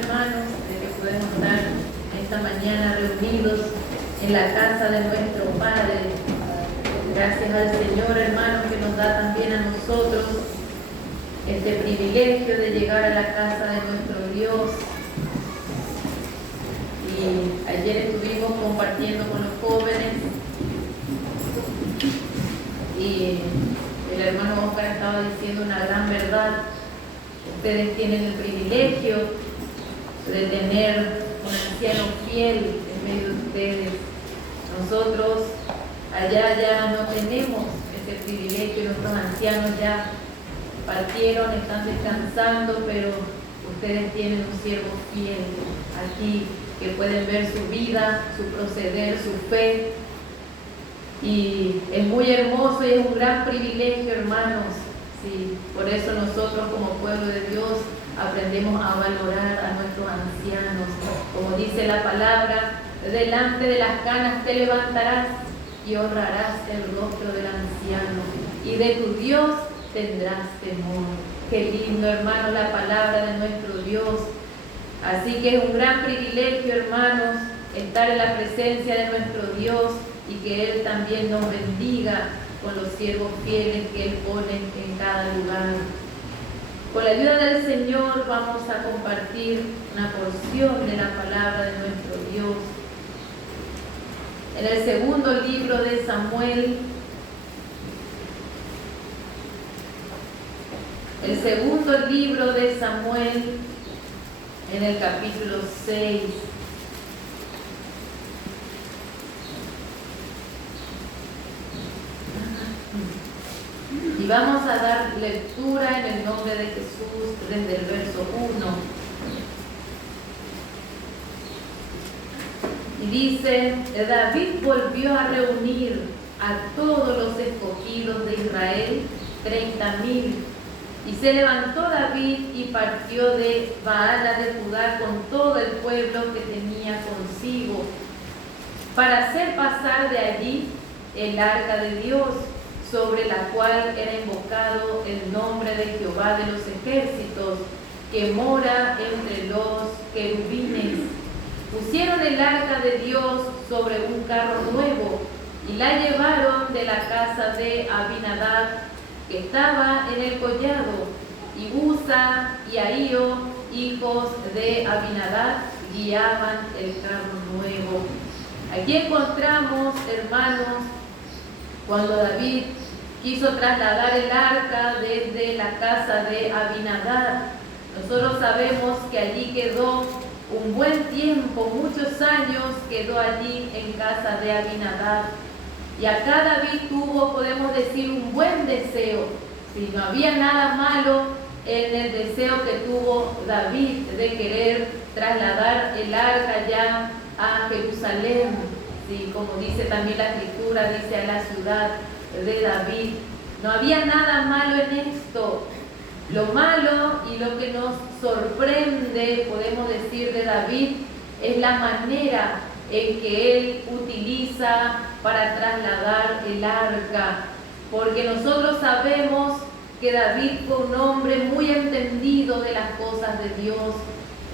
hermanos, de que podemos estar esta mañana reunidos en la casa de nuestro Padre. Gracias al Señor, hermanos, que nos da también a nosotros este privilegio de llegar a la casa de nuestro Dios. Y ayer estuvimos compartiendo con los jóvenes y el hermano Oscar estaba diciendo una gran verdad. Ustedes tienen el privilegio de tener un anciano fiel en medio de ustedes. Nosotros allá ya no tenemos ese privilegio, nuestros ancianos ya partieron, están descansando, pero ustedes tienen un siervo fiel aquí, que pueden ver su vida, su proceder, su fe. Y es muy hermoso y es un gran privilegio, hermanos. Sí, por eso nosotros como pueblo de Dios aprendemos a valorar a nuestros ancianos. Como dice la palabra, delante de las canas te levantarás y honrarás el rostro del anciano, y de tu Dios tendrás temor. Qué lindo, hermanos, la palabra de nuestro Dios. Así que es un gran privilegio, hermanos, estar en la presencia de nuestro Dios y que Él también nos bendiga con los siervos fieles que Él pone en cada lugar. Con la ayuda del Señor vamos a compartir una porción de la palabra de nuestro Dios. En el segundo libro de Samuel, el segundo libro de Samuel, en el capítulo 6. Y vamos a dar lectura en el nombre de Jesús desde el verso 1. Y dice, David volvió a reunir a todos los escogidos de Israel, 30,000. Y se levantó David y partió de Baala de Judá con todo el pueblo que tenía consigo, para hacer pasar de allí el arca de Dios, sobre la cual era invocado el nombre de Jehová de los ejércitos, que mora entre los querubines. Pusieron el arca de Dios sobre un carro nuevo y la llevaron de la casa de Abinadab, que estaba en el collado, y Uza y Ahío, hijos de Abinadab, guiaban el carro nuevo. Aquí encontramos, hermanos, cuando David quiso trasladar el arca desde la casa de Abinadab. Nosotros sabemos que allí quedó un buen tiempo, muchos años quedó allí en casa de Abinadab. Y acá David tuvo, podemos decir, un buen deseo. Si no había nada malo en el deseo que tuvo David de querer trasladar el arca ya a Jerusalén. Sí, como dice también la escritura, dice a la ciudad de David. No había nada malo en esto. Lo malo y lo que nos sorprende, podemos decir, de David, es la manera en que él utiliza para trasladar el arca. Porque nosotros sabemos que David fue un hombre muy entendido de las cosas de Dios.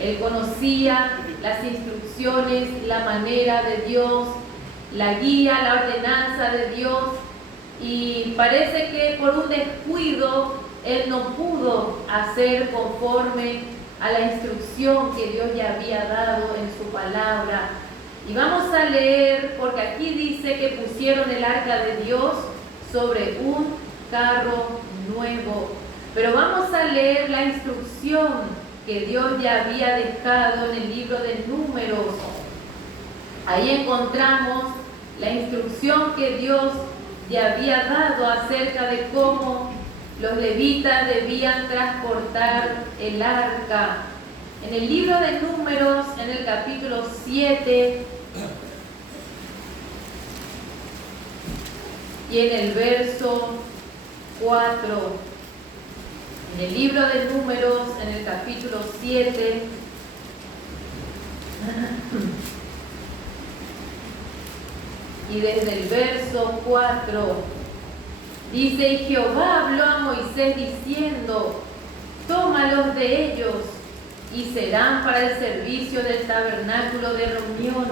Él conocía las instrucciones, la manera de Dios, la guía, la ordenanza de Dios, y parece que por un descuido él no pudo hacer conforme a la instrucción que Dios ya había dado en su palabra. Y vamos a leer, porque aquí dice que pusieron el arca de Dios sobre un carro nuevo. Pero vamos a leer la instrucción que Dios ya había dejado en el libro de Números. Ahí encontramos la instrucción que Dios ya había dado acerca de cómo los levitas debían transportar el arca. En el libro de Números, en el capítulo 7, y en el verso 4, en el libro de Números, en el capítulo 7, y desde el verso 4, dice, y Jehová habló a Moisés diciendo, tómalos de ellos y serán para el servicio del tabernáculo de reunión.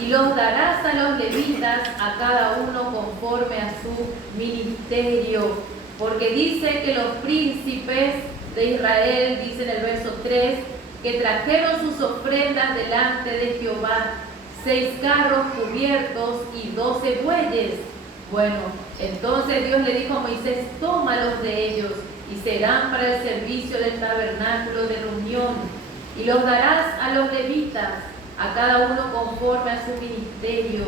Y los darás a los levitas, a cada uno conforme a su ministerio. Porque dice que los príncipes de Israel, dice en el verso 3, que trajeron sus ofrendas delante de Jehová, 6 carros cubiertos y 12 bueyes. Bueno, entonces Dios le dijo a Moisés, tómalos de ellos, y serán para el servicio del tabernáculo de reunión. Y los darás a los levitas, a cada uno conforme a su ministerio.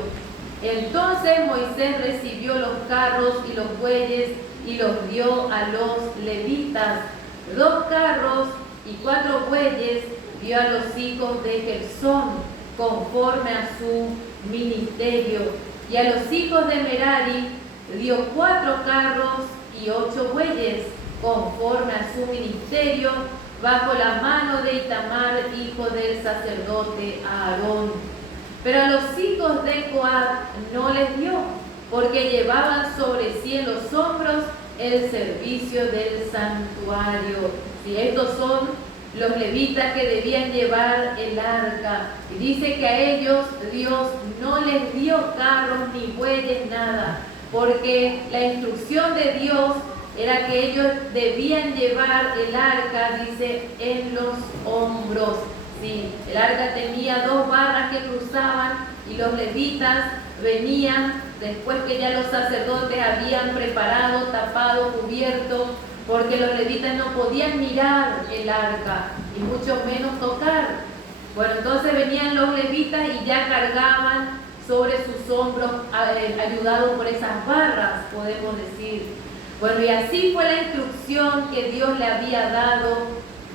Entonces Moisés recibió los carros y los bueyes y los dio a los levitas. 2 carros y 4 bueyes dio a los hijos de Gersón, conforme a su ministerio. Y a los hijos de Merari dio 4 carros y 8 bueyes, conforme a su ministerio, bajo la mano de Itamar, hijo del sacerdote Aarón. Pero a los hijos de Coat no les dio, porque llevaban sobre sí en los hombros el servicio del santuario. Si estos son los levitas que debían llevar el arca. Y dice que a ellos Dios no les dio carros ni bueyes, nada, porque la instrucción de Dios era que ellos debían llevar el arca, dice, en los hombros. Sí, el arca tenía 2 barras que cruzaban y los levitas venían después que ya los sacerdotes habían preparado, tapado, cubierto, porque los levitas no podían mirar el arca y mucho menos tocar. Bueno, entonces venían los levitas y ya cargaban sobre sus hombros, ayudados por esas barras, podemos decir. Bueno, y así fue la instrucción que Dios le había dado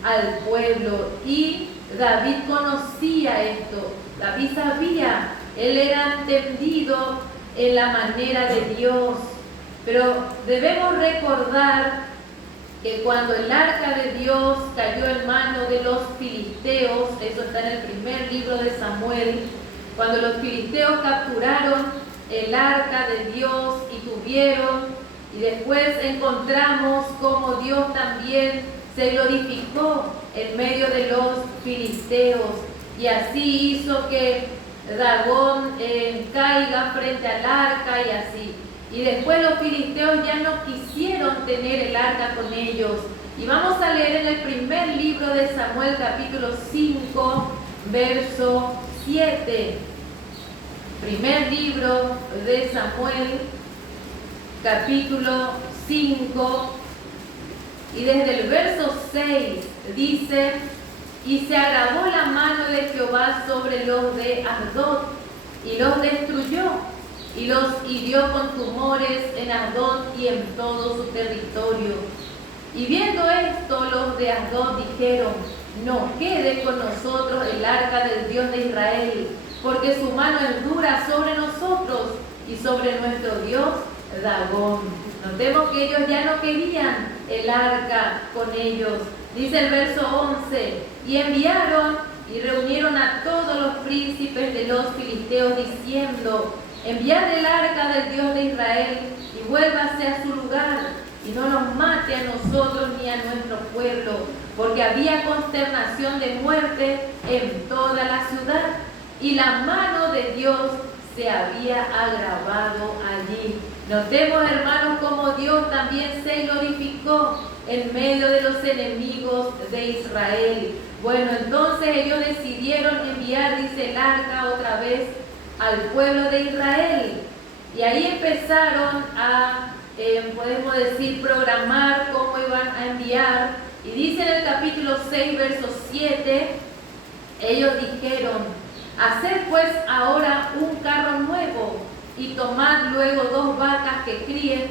al pueblo. Y David conocía esto, David sabía, él era entendido en la manera de Dios. Pero debemos recordar que cuando el arca de Dios cayó en manos de los filisteos, eso está en el primer libro de Samuel, cuando los filisteos capturaron el arca de Dios y tuvieron, y después encontramos cómo Dios también se glorificó en medio de los filisteos, y así hizo que Dagón caiga frente al arca y así. Y después los filisteos ya no quisieron tener el arca con ellos. Y vamos a leer en el primer libro de Samuel, capítulo 5, verso 7. Primer libro de Samuel, capítulo 5, y desde el verso 6 dice: y se agravó la mano de Jehová sobre los de Asdod, y los destruyó, y los hirió con tumores en Asdod y en todo su territorio. Y viendo esto, los de Asdod dijeron: no quede con nosotros el arca del Dios de Israel, porque su mano es dura sobre nosotros y sobre nuestro Dios Dagón. Notemos que ellos ya no querían el arca con ellos. Dice el verso 11: y enviaron y reunieron a todos los príncipes de los filisteos, diciendo: enviad el arca del Dios de Israel y vuélvase a su lugar, y no nos mate a nosotros ni a nuestro pueblo, porque había consternación de muerte en toda la ciudad, y la mano de Dios se había agravado allí. Notemos, hermanos, cómo Dios también se glorificó en medio de los enemigos de Israel. Bueno, entonces ellos decidieron enviar, dice, el arca otra vez al pueblo de Israel. Y ahí empezaron a, podemos decir, programar cómo iban a enviar. Y dice en el capítulo 6, verso 7, ellos dijeron: haced pues ahora un carro nuevo, y tomad luego 2 vacas que críen,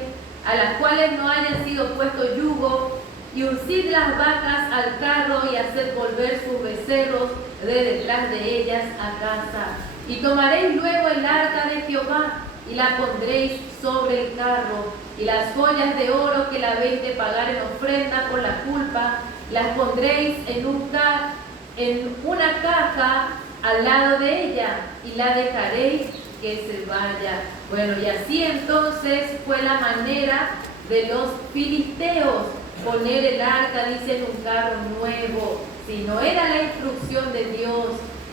a las cuales no haya sido puesto yugo, y uncid las vacas al carro, y haced volver sus becerros de detrás de ellas a casa. Y tomaréis luego el arca de Jehová, y la pondréis sobre el carro, y las joyas de oro que la habéis de pagar en ofrenda por la culpa, las pondréis en una caja al lado de ella, y la dejaréis que se vaya. Bueno, y así entonces fue la manera de los filisteos poner el arca, dice, en un carro nuevo. Sí, no era la instrucción de Dios.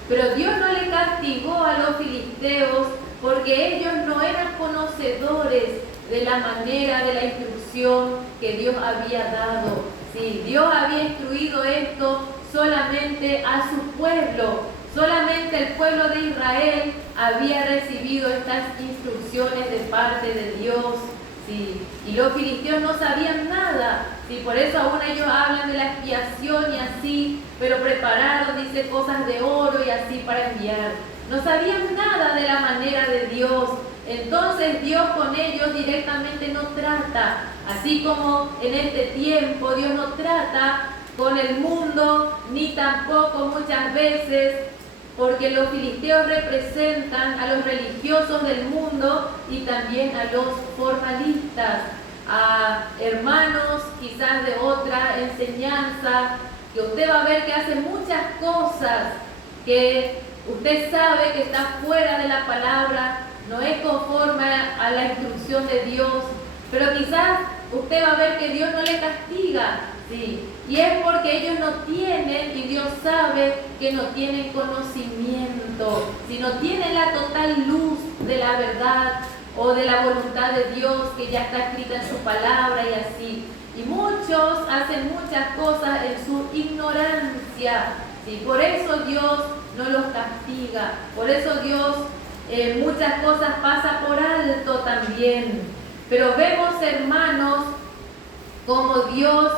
Pero Dios no le castigó a los filisteos porque ellos no eran conocedores de la manera de la instrucción que Dios había dado. Sí, Dios había instruido esto solamente a su pueblo. Solamente el pueblo de Israel había recibido estas instrucciones de parte de Dios. Sí, y los filisteos no sabían nada. Sí, por eso aún ellos hablan de la expiación y así, pero prepararon, dice, cosas de oro y así para enviar. No sabían nada de la manera de Dios. Entonces Dios con ellos directamente no trata. Así como en este tiempo Dios no trata con el mundo, ni tampoco muchas veces, porque los filisteos representan a los religiosos del mundo y también a los formalistas, a hermanos quizás de otra enseñanza, que usted va a ver que hace muchas cosas que usted sabe que está fuera de la palabra, no es conforme a la instrucción de Dios, pero quizás usted va a ver que Dios no le castiga, sí, y es porque ellos no tienen, y Dios sabe que no tienen conocimiento, si no tienen la total luz de la verdad o de la voluntad de Dios que ya está escrita en su palabra y así. Y muchos hacen muchas cosas en su ignorancia, sí, por eso Dios no los castiga, por eso Dios muchas cosas pasa por alto también. Pero vemos, hermanos, como Dios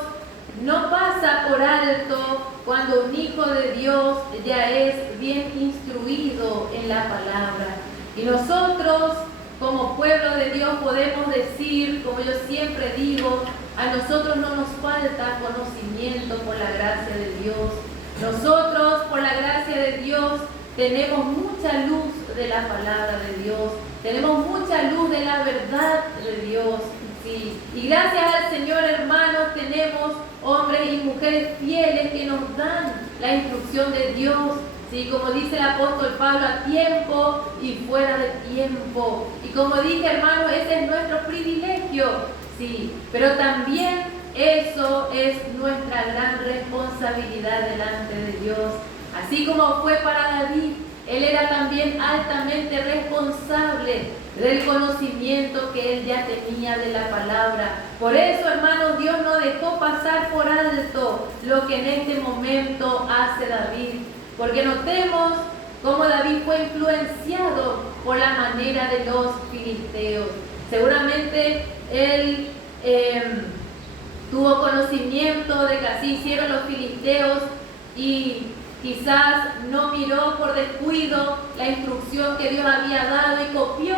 no pasa por alto cuando un hijo de Dios ya es bien instruido en la palabra. Y nosotros, como pueblo de Dios, podemos decir, como yo siempre digo, a nosotros no nos falta conocimiento por la gracia de Dios. Nosotros, por la gracia de Dios, tenemos mucha luz de la palabra de Dios, tenemos mucha luz de la verdad de Dios, sí. Y gracias al Señor, hermanos, tenemos hombres y mujeres fieles que nos dan la instrucción de Dios, sí, como dice el apóstol Pablo, a tiempo y fuera de tiempo. Y como dije, hermanos, ese es nuestro privilegio, sí, pero también eso es nuestra gran responsabilidad delante de Dios. Así como fue para David, él era también altamente responsable del conocimiento que él ya tenía de la palabra. Por eso, hermanos, Dios no dejó pasar por alto lo que en este momento hace David. Porque notemos cómo David fue influenciado por la manera de los filisteos. Seguramente él tuvo conocimiento de que así hicieron los filisteos y quizás no miró por descuido la instrucción que Dios había dado y copió,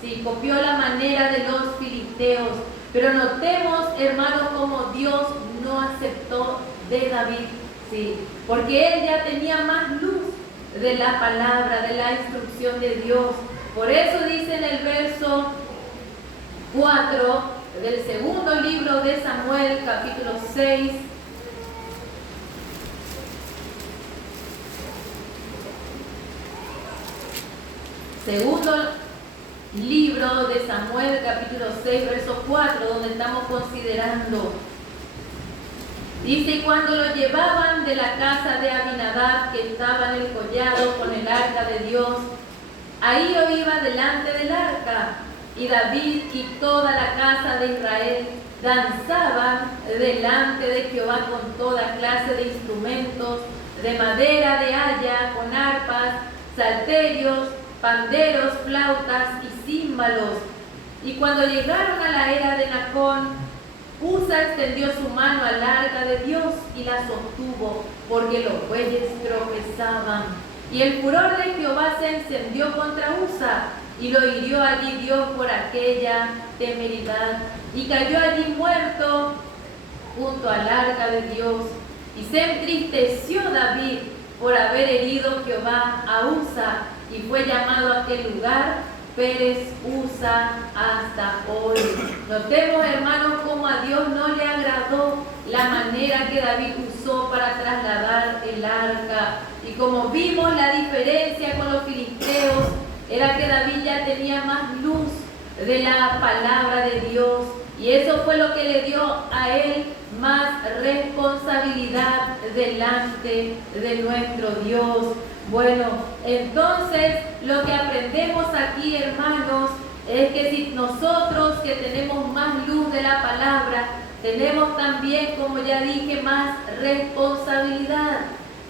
sí, copió la manera de los filisteos. Pero notemos, hermanos, como Dios no aceptó de David, sí, porque él ya tenía más luz de la palabra, de la instrucción de Dios. Por eso dice en el verso 4 del segundo libro de Samuel, capítulo 6, segundo libro de Samuel, capítulo 6, verso 4, donde estamos considerando. Dice, y cuando lo llevaban de la casa de Abinadab, que estaba en el collado con el arca de Dios, ahí yo iba delante del arca, y David y toda la casa de Israel danzaban delante de Jehová con toda clase de instrumentos, de madera, de haya, con arpas, salterios, panderos, flautas y címbalos. Y cuando llegaron a la era de Nacón, Usa extendió su mano al arca de Dios y la sostuvo, porque los bueyes tropezaban. Y el furor de Jehová se encendió contra Usa, y lo hirió allí Dios por aquella temeridad, y cayó allí muerto junto al arca de Dios. Y se entristeció David por haber herido Jehová a Usa, y fue llamado a aquel lugar Pérez Usa hasta hoy. Notemos, hermanos, cómo a Dios no le agradó la manera que David usó para trasladar el arca. Y como vimos, la diferencia con los filisteos era que David ya tenía más luz de la palabra de Dios. Y eso fue lo que le dio a él más responsabilidad delante de nuestro Dios. Bueno, entonces lo que aprendemos aquí, hermanos, es que si nosotros que tenemos más luz de la palabra, tenemos también, como ya dije, más responsabilidad.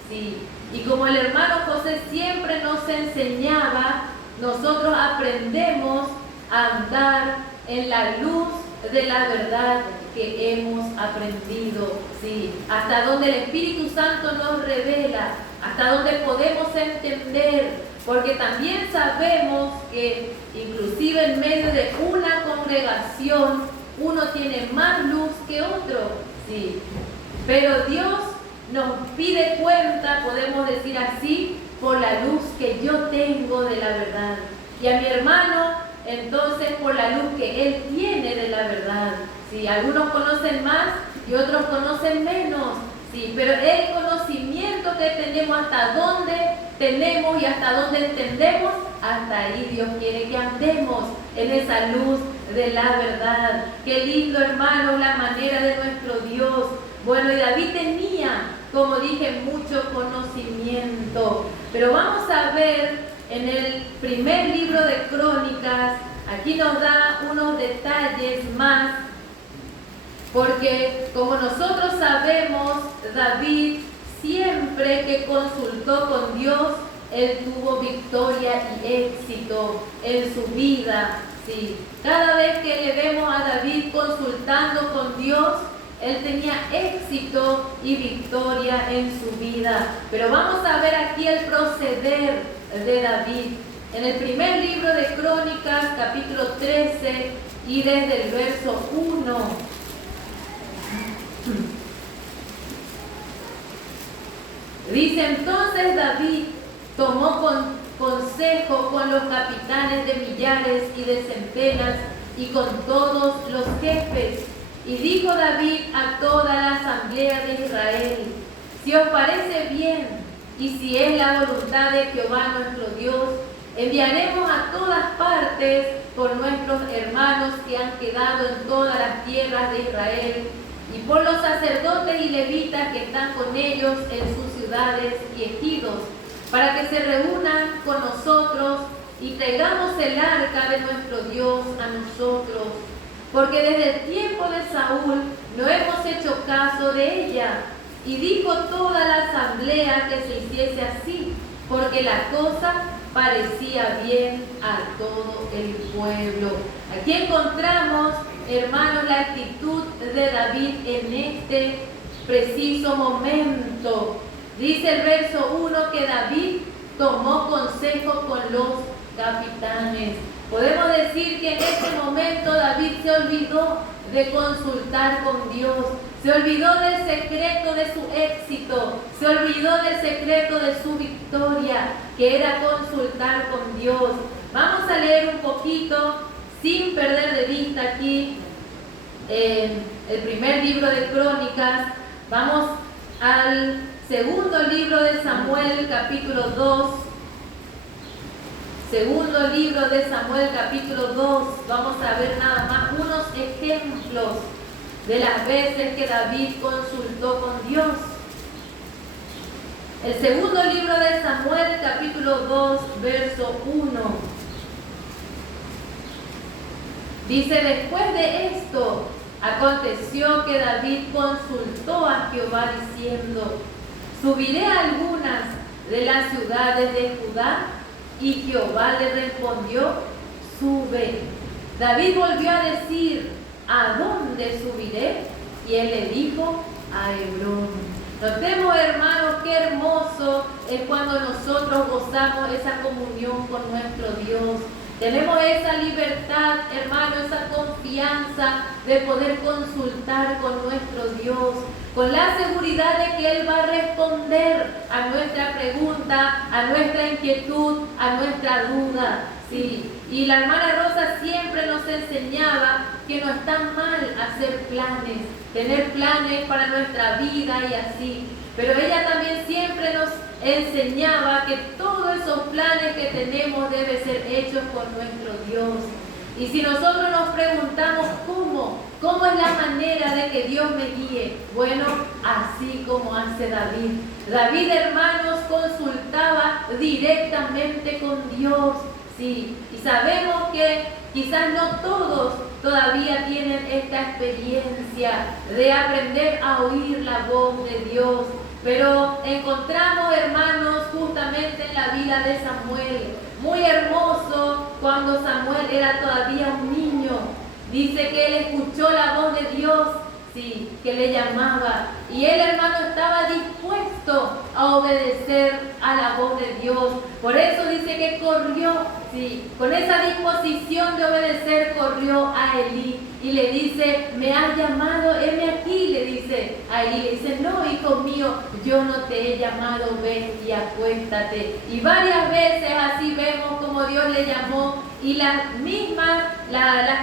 Sí. Y como el hermano José siempre nos enseñaba, nosotros aprendemos a andar en la luz de la verdad que hemos aprendido, sí, hasta donde el Espíritu Santo nos revela, hasta donde podemos entender, porque también sabemos que inclusive en medio de una congregación uno tiene más luz que otro, sí, pero Dios nos pide cuenta, podemos decir así, por la luz que yo tengo de la verdad, y a mi hermano entonces por la luz que él tiene de la verdad. ¿Sí? Algunos conocen más y otros conocen menos, ¿sí? Pero el conocimiento que tenemos, hasta dónde tenemos y hasta dónde entendemos, hasta ahí Dios quiere que andemos en esa luz de la verdad. Qué lindo, hermano, la manera de nuestro Dios. Bueno, y David tenía, como dije, mucho conocimiento, pero vamos a ver en el primer libro de Crónicas, aquí nos da unos detalles más, porque como nosotros sabemos, David siempre que consultó con Dios, él tuvo victoria y éxito en su vida. Sí. Cada vez que le vemos a David consultando con Dios, él tenía éxito y victoria en su vida. Pero vamos a ver aquí el proceder de David. En el primer libro de Crónicas, capítulo 13, y desde el verso 1. Dice: entonces David tomó consejo con los capitanes de millares y de centenas y con todos los jefes. Y dijo David a toda la asamblea de Israel: si os parece bien, y si es la voluntad de Jehová nuestro Dios, enviaremos a todas partes por nuestros hermanos que han quedado en todas las tierras de Israel, y por los sacerdotes y levitas que están con ellos en sus ciudades y ejidos, para que se reúnan con nosotros y traigamos el arca de nuestro Dios a nosotros, porque desde el tiempo de Saúl no hemos hecho caso de ella. Y dijo toda la asamblea que se hiciese así, porque la cosa parecía bien a todo el pueblo. Aquí encontramos, hermanos, la actitud de David en este preciso momento. Dice el verso 1 que David tomó consejo con los capitanes. Podemos decir que en este momento David se olvidó de consultar con Dios, se olvidó del secreto de su éxito, se olvidó del secreto de su victoria, que era consultar con Dios. Vamos a leer un poquito, sin perder de vista aquí, el primer libro de Crónicas. Vamos al segundo libro de Samuel, capítulo 2. Segundo libro de Samuel, capítulo 2. Vamos a ver nada más unos ejemplos de las veces que David consultó con Dios. El segundo libro de Samuel, capítulo 2, verso 1. Dice: después de esto, aconteció que David consultó a Jehová diciendo: subiré a algunas de las ciudades de Judá. Y Jehová le respondió: sube. David volvió a decir: ¿a dónde subiré? Y él le dijo: a Hebrón. Notemos, hermanos, qué hermoso es cuando nosotros gozamos esa comunión con nuestro Dios. Tenemos esa libertad, hermano, esa confianza de poder consultar con nuestro Dios, con la seguridad de que Él va a responder a nuestra pregunta, a nuestra inquietud, a nuestra duda. Sí. Y la hermana Rosa siempre nos enseñaba que no está mal hacer planes, tener planes para nuestra vida y así. Pero ella también siempre nos enseñaba que todos esos planes que tenemos deben ser hechos por nuestro Dios. Y si nosotros nos preguntamos ¿cómo es la manera de que Dios me guíe? Bueno, así como hace David. David, hermanos, consultaba directamente con Dios. Sí, y sabemos que quizás no todos todavía tienen esta experiencia de aprender a oír la voz de Dios. Pero encontramos, hermanos, justamente en la vida de Samuel, muy hermoso, cuando Samuel era todavía un niño. Dice que él escuchó la voz de Dios, sí, que le llamaba. Y él, hermano, estaba dispuesto a obedecer a la voz de Dios. Por eso dice que corrió, sí, con esa disposición de obedecer, corrió a Elí. Y le dice, me has llamado, heme aquí, le dice a Elí. Le dice, no, hijo mío, yo no te he llamado, ven y acuéstate. Y varias veces así vemos como Dios le llamó. Y la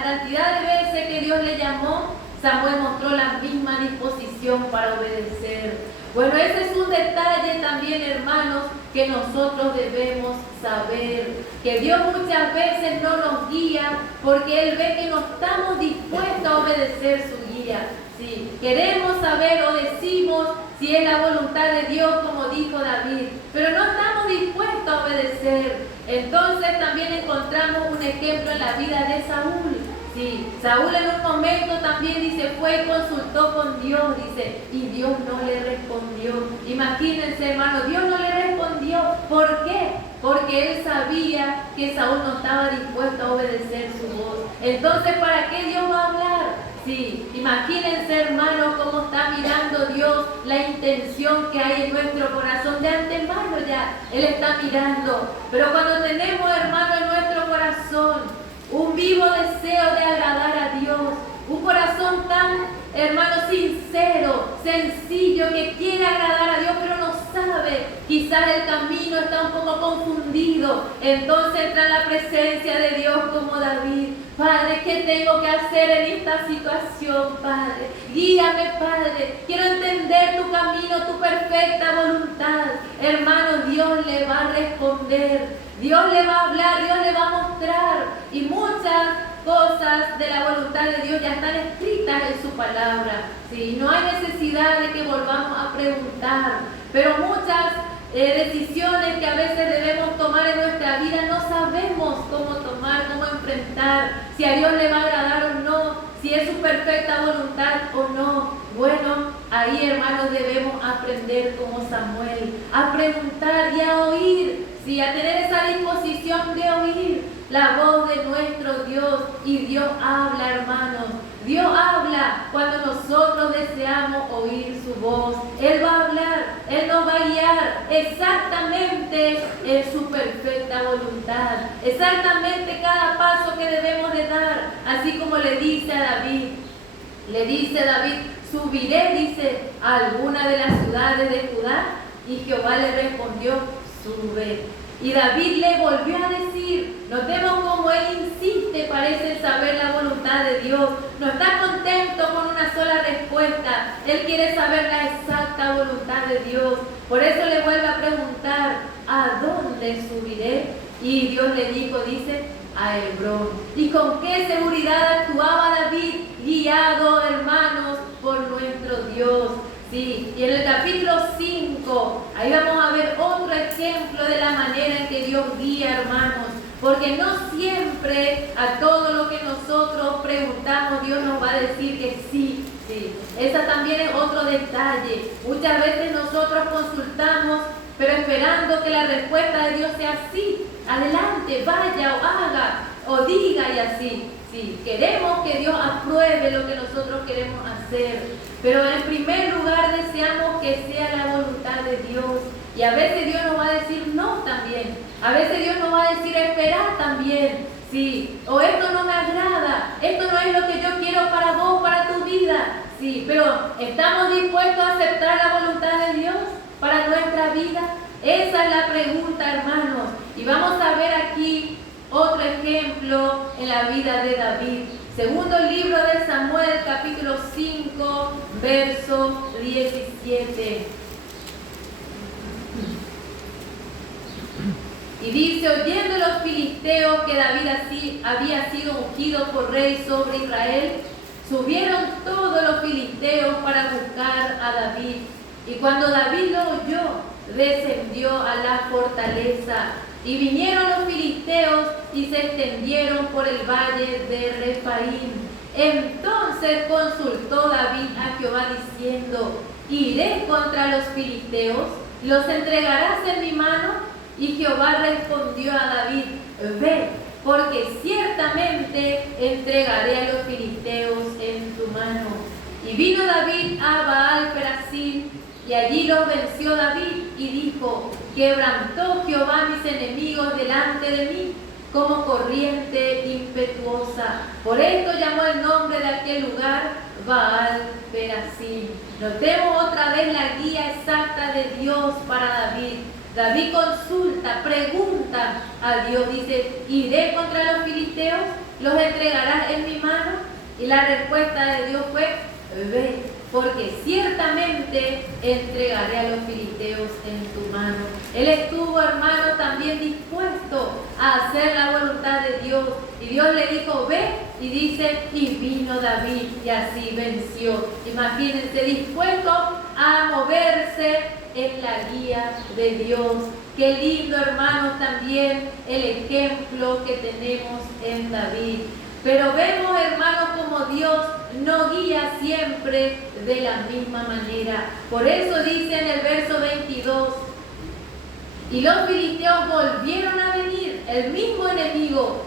cantidad de veces que Dios le llamó, Samuel mostró la misma disposición para obedecer. Bueno, ese es un detalle también, hermanos, que nosotros debemos saber. Que Dios muchas veces no nos guía porque Él ve que no estamos dispuestos a obedecer su guía. Sí, queremos saber o decimos si es la voluntad de Dios, como dijo David, pero no estamos dispuestos a obedecer. Entonces también encontramos un ejemplo en la vida de Saúl. Sí, Saúl en un momento también dice, fue y consultó con Dios, dice, y Dios no le respondió. Imagínense, hermano, Dios no le respondió. ¿Por qué? Porque él sabía que Saúl no estaba dispuesto a obedecer su voz. Entonces, ¿para qué Dios va a hablar? Sí, imagínense, hermanos, cómo está mirando Dios la intención que hay en nuestro corazón. De antemano ya Él está mirando. Pero cuando tenemos, hermano, en nuestro corazón un vivo deseo de agradar a Dios, un corazón tan, hermano, sincero, sencillo, que quiere agradar a Dios, pero no sabe, quizás el camino está un poco confundido, entonces entra en la presencia de Dios como David. Padre, ¿qué tengo que hacer en esta situación, Padre? Guíame, Padre, quiero entender tu camino, tu perfecta voluntad. Hermano, Dios le va a responder, Dios le va a hablar, Dios le va a mostrar, y muchas cosas de la voluntad de Dios ya están escritas en su palabra. ¿Sí? No hay necesidad de que volvamos a preguntar, pero muchas decisiones que a veces debemos tomar en nuestra vida no sabemos cómo tomar, cómo enfrentar, si a Dios le va a agradar o no, si es su perfecta voluntad o no. Bueno, ahí, hermanos, debemos aprender como Samuel, a preguntar y a oír, ¿sí? A tener esa disposición de oír la voz de nuestro Dios. Y Dios habla, hermanos. Dios habla cuando nosotros deseamos oír su voz. Él va a hablar, Él nos va a guiar exactamente en su perfecta voluntad. Exactamente cada paso que debemos de dar. Así como le dice a David. Le dice David, subiré, dice, a alguna de las ciudades de Judá. Y Jehová le respondió, sube. Y David le volvió a decir, notemos cómo él insiste, parece saber la voluntad de Dios. No está contento con una sola respuesta. Él quiere saber la exacta voluntad de Dios. Por eso le vuelve a preguntar, ¿a dónde subiré? Y Dios le dijo, dice, a Hebrón. ¿Y con qué seguridad actuaba David, guiado, hermanos, por nuestro Dios? Sí, y en el capítulo 5, ahí vamos a ver otro ejemplo de la manera en que Dios guía, hermanos. Porque no siempre a todo lo que nosotros preguntamos Dios nos va a decir que sí, sí. Esa también es otro detalle. Muchas veces nosotros consultamos, pero esperando que la respuesta de Dios sea sí. Adelante, vaya o haga o diga y así. Sí, queremos que Dios apruebe lo que nosotros queremos hacer, pero en primer lugar deseamos que sea la voluntad de Dios. Y a veces Dios nos va a decir no también. A veces Dios nos va a decir esperar también. Sí, o esto no me agrada, esto no es lo que yo quiero para vos, para tu vida. Sí, pero ¿estamos dispuestos a aceptar la voluntad de Dios para nuestra vida? Esa es la pregunta, hermanos. Y vamos a ver aquí otro ejemplo en la vida de David. Segundo libro de Samuel, capítulo 5, verso 17. Y dice, oyendo los filisteos que David había sido ungido por rey sobre Israel, subieron todos los filisteos para buscar a David. Y cuando David lo oyó, descendió a la fortaleza. Y vinieron los filisteos y se extendieron por el valle de Refaim. Entonces consultó David a Jehová diciendo, ¿iré contra los filisteos? ¿Los entregarás en mi mano? Y Jehová respondió a David, ve, porque ciertamente entregaré a los filisteos en tu mano. Y vino David a Baal-Perasim, y allí los venció David, y dijo, quebrantó Jehová mis enemigos delante de mí, como corriente impetuosa. Por esto llamó el nombre de aquel lugar Baal-Perasim. Notemos otra vez la guía exacta de Dios para David. David consulta, pregunta a Dios, dice, ¿iré contra los filisteos? ¿Los entregarás en mi mano? Y la respuesta de Dios fue, ve, porque ciertamente entregaré a los filisteos en tu mano. Él estuvo, hermano, también dispuesto a hacer la voluntad de Dios. Y Dios le dijo, ve, y dice, y vino David, y así venció. Imagínense, dispuesto a moverse en la guía de Dios. Qué lindo, hermanos, también el ejemplo que tenemos en David. Pero vemos, hermanos, como Dios no guía siempre de la misma manera. Por eso dice en el verso 22, y los filisteos volvieron a venir, el mismo enemigo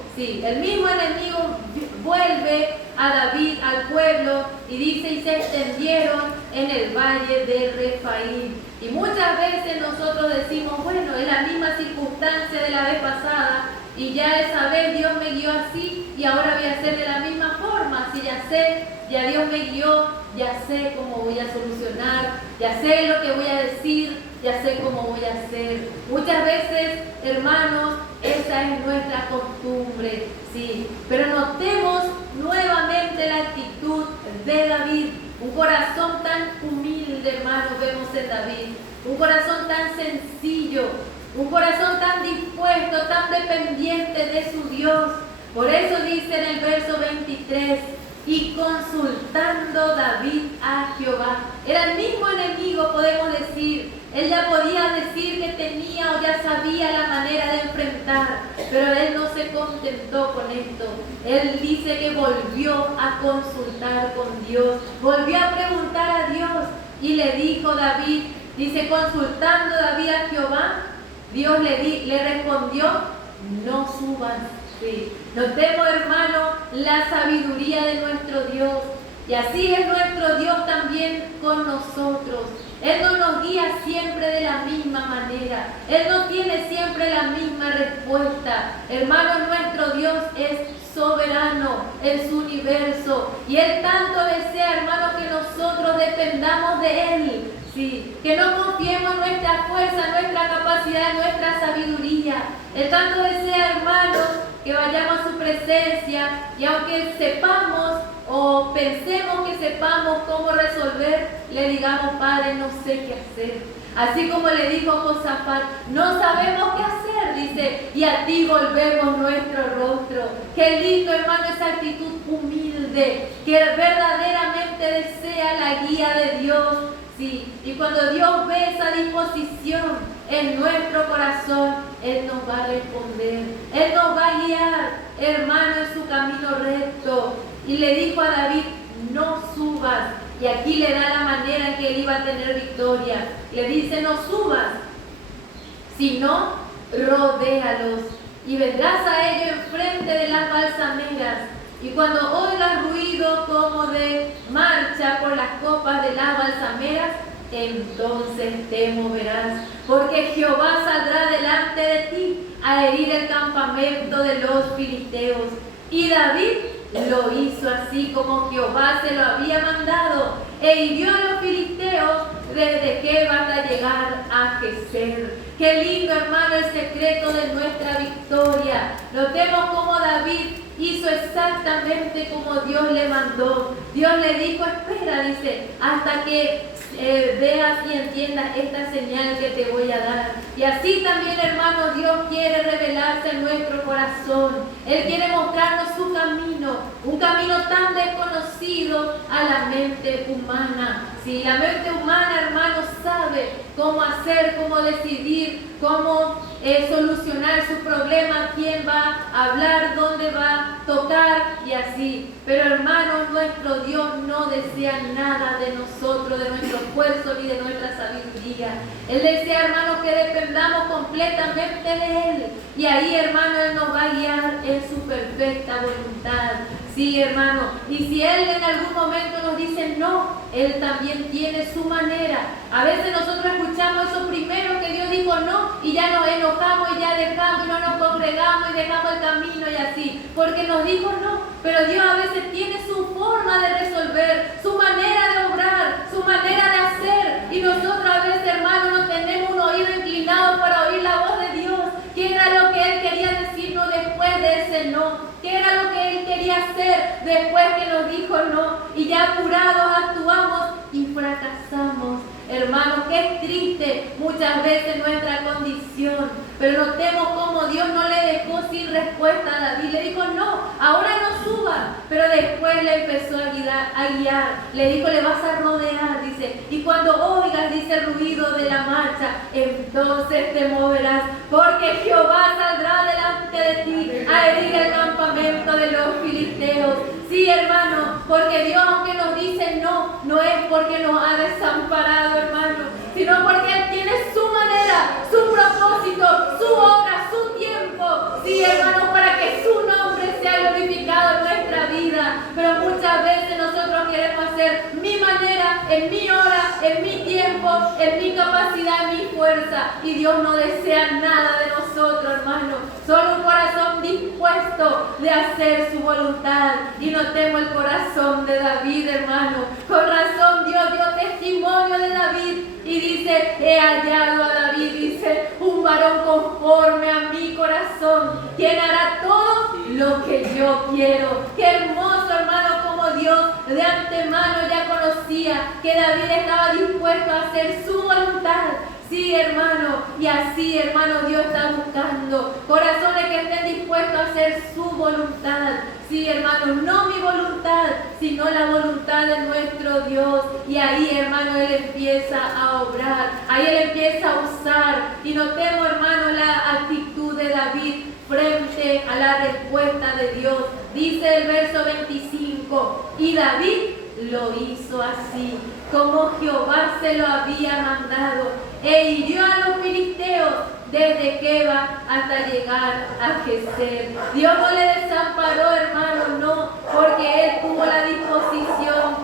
vuelve a David, al pueblo, y dice, y se extendieron en el valle de Refaim. Y muchas veces nosotros decimos, bueno, es la misma circunstancia de la vez pasada, y ya esa vez Dios me guió así, y ahora voy a hacer de la misma forma. Si ya sé, ya Dios me guió, ya sé cómo voy a solucionar, ya sé lo que voy a decir, ya sé cómo voy a hacer. Muchas veces, hermanos, esa es nuestra costumbre, sí. Pero notemos nuevamente la actitud de David. Un corazón tan humilde, hermanos, vemos en David. Un corazón tan sencillo. Un corazón tan dispuesto, tan dependiente de su Dios. Por eso dice en el verso 23, y consultando David a Jehová. Era el mismo enemigo, podemos decir. Él ya podía decir que tenía o ya sabía la manera de enfrentar, pero él no se contentó con esto. Él dice que volvió a consultar con Dios, volvió a preguntar a Dios, y le dijo David, dice, consultando David a Jehová, Dios le respondió, no subas. Sí. Notemos, hermano, la sabiduría de nuestro Dios. Y así es nuestro Dios también con nosotros. Él no nos guía siempre de la misma manera. Él no tiene siempre la misma respuesta. Hermano, nuestro Dios es soberano en su universo. Y Él tanto desea, hermano, que nosotros dependamos de Él. Sí, que no confiemos en nuestra fuerza, nuestra capacidad, nuestra sabiduría. Él tanto desea, hermanos, que vayamos a su presencia y aunque sepamos o pensemos que sepamos cómo resolver, le digamos, Padre, no sé qué hacer. Así como le dijo Josafat, no sabemos qué hacer, dice, y a ti volvemos nuestro rostro. Qué lindo, hermano, esa actitud humilde, que verdaderamente desea la guía de Dios. Sí, y cuando Dios ve esa disposición en nuestro corazón, Él nos va a responder, Él nos va a guiar, hermano, en su camino recto. Y le dijo a David, no subas. Y aquí le da la manera en que él iba a tener victoria. Le dice, no subas, sino rodéalos. Y vendrás a ellos enfrente de las balsameras. Y cuando oigas ruido como de marcha por las copas de las balsameras, entonces te moverás, porque Jehová saldrá delante de ti a herir el campamento de los filisteos. Y David lo hizo así como Jehová se lo había mandado, e hirió a los filisteos desde Geba hasta llegar a Geser. Qué lindo, hermano, el secreto de nuestra victoria. Notemos cómo David hizo exactamente como Dios le mandó. Dios le dijo, espera, dice, hasta que veas y entiendas esta señal que te voy a dar. Y así también, hermano, Dios quiere revelarse en nuestro corazón. Él quiere mostrarnos su camino, un camino tan desconocido a la mente humana. Si la mente humana, hermano, sabe cómo hacer, cómo decidir, cómo solucionar su problema, quién va a hablar, dónde va a tocar y así. Pero, hermano, nuestro Dios no desea nada de nosotros, de nuestro esfuerzo ni de nuestra sabiduría. Él desea, hermano, que dependamos completamente de Él. Y ahí, hermano, Él nos va a guiar en su perfecta voluntad. Sí, hermano. Y si Él en algún momento nos dice no, Él también tiene su manera. A veces nosotros escuchamos eso primero, que Dios dijo no, y ya nos enojamos y ya dejamos y no nos congregamos y dejamos el camino y así, porque nos dijo no. Pero Dios a veces tiene su forma de resolver, su manera de obrar, su manera de hacer. Y nosotros a veces, hermano, no tenemos un oído inclinado para oír la voz de Dios. ¿Qué era lo que Él quería decirnos después de ese no? ¿Qué era lo que Él quería hacer después que nos dijo no? Y ya apurados actuamos y fracasamos. Hermanos, qué triste muchas veces nuestra condición. Pero notemos cómo Dios no le dejó sin respuesta a David. Le dijo, no, ahora no suba. Pero después le empezó a guiar. Le dijo, le vas a rodear, dice. Y cuando oigas, dice, el ruido de la marcha, entonces te moverás. Porque Jehová saldrá delante de ti a herir el campamento de los filisteos. Sí, hermano, porque Dios, aunque nos dice no, no es porque nos ha desamparado, hermano, sino porque Él tiene su manera, su propósito, su obra, su tiempo. Sí, hermano, para que su nombre sea glorificado en nuestra vida. Pero muchas veces nosotros queremos hacer mi manera, en mi hora, en mi tiempo, en mi capacidad, en mi fuerza. Y Dios no desea nada de nosotros, hermano. Solo un corazón dispuesto de hacer su voluntad. Y notemos el corazón de David, hermano. Con razón Dios dio testimonio de David. Y dice, he hallado a David, dice, un varón conforme a mi corazón, quien hará todo lo que yo quiero. Qué hermoso, hermano, como Dios de antemano ya conocía que David estaba dispuesto a hacer su voluntad. Sí, hermano, y así, hermano, Dios está buscando corazones que estén dispuestos a hacer su voluntad. Sí, hermano, no mi voluntad, sino la voluntad de nuestro Dios. Y ahí, hermano, Él empieza a obrar, ahí Él empieza a usar. Y notemos, hermano, la actitud de David frente a la respuesta de Dios. Dice el verso 25, y David lo hizo así, como Jehová se lo había mandado, e hirió a los filisteos desde Queba hasta llegar a Geser. Dios no le desamparó, hermano, no, porque Él tuvo la disposición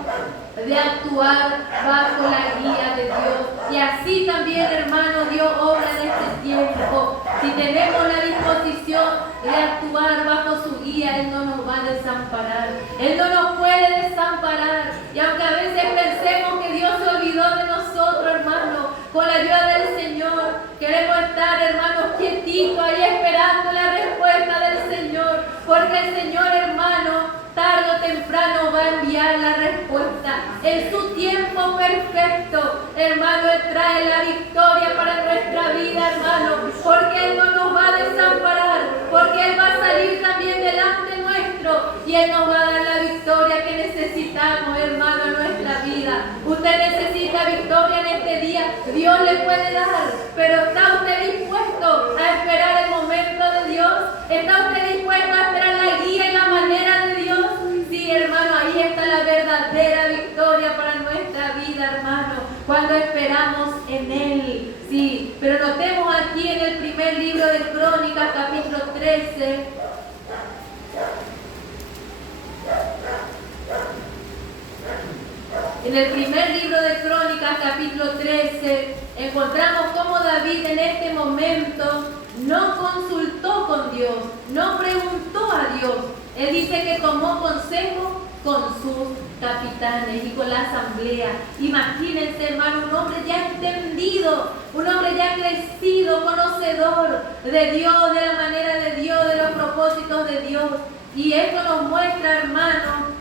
de actuar bajo la guía de Dios. Y así también, hermano, Dios obra en este tiempo. Si tenemos la disposición de actuar bajo su guía, Él no nos va a desamparar. Él no nos puede desamparar. Y aunque a veces pensemos que Dios se olvidó de nosotros, hermano, con la ayuda del Señor, queremos estar, hermanos, quietitos ahí esperando la respuesta del Señor. Porque el Señor, hermano, tarde o temprano va a enviar la respuesta. En su tiempo perfecto, hermano, Él trae la victoria para nuestra vida, hermano. Porque Él no nos va a desamparar. Porque Él va a salir también delante nuestro. Y Él nos va a dar la victoria que necesitamos, hermano, en nuestra vida. Usted necesita victoria en este día. Dios le puede dar. Pero ¿está usted dispuesto a esperar el momento de Dios? ¿Está usted dispuesto a esperar la guía y la manera de Dios? Sí, hermano, ahí está la verdadera victoria para nuestra vida, hermano, cuando esperamos en Él. Sí, pero notemos aquí en el primer libro de Crónicas, capítulo 13. En el primer libro de Crónicas, capítulo 13, encontramos cómo David en este momento no consultó con Dios, no preguntó a Dios. Él dice que tomó consejo con sus capitanes y con la asamblea. Imagínense, hermano, un hombre ya entendido, un hombre ya crecido, conocedor de Dios, de la manera de Dios, de los propósitos de Dios. Y esto nos muestra, hermano,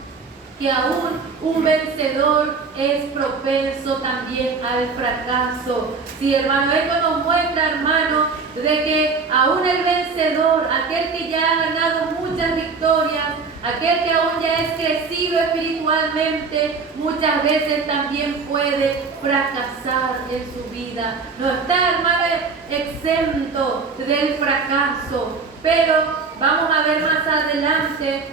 que aún un vencedor es propenso también al fracaso. Sí, hermano, esto nos muestra, hermano, de que aún el vencedor, aquel que ya ha ganado muchas victorias, aquel que aún ya es crecido espiritualmente, muchas veces también puede fracasar en su vida. No está, hermano, exento del fracaso, pero vamos a ver más adelante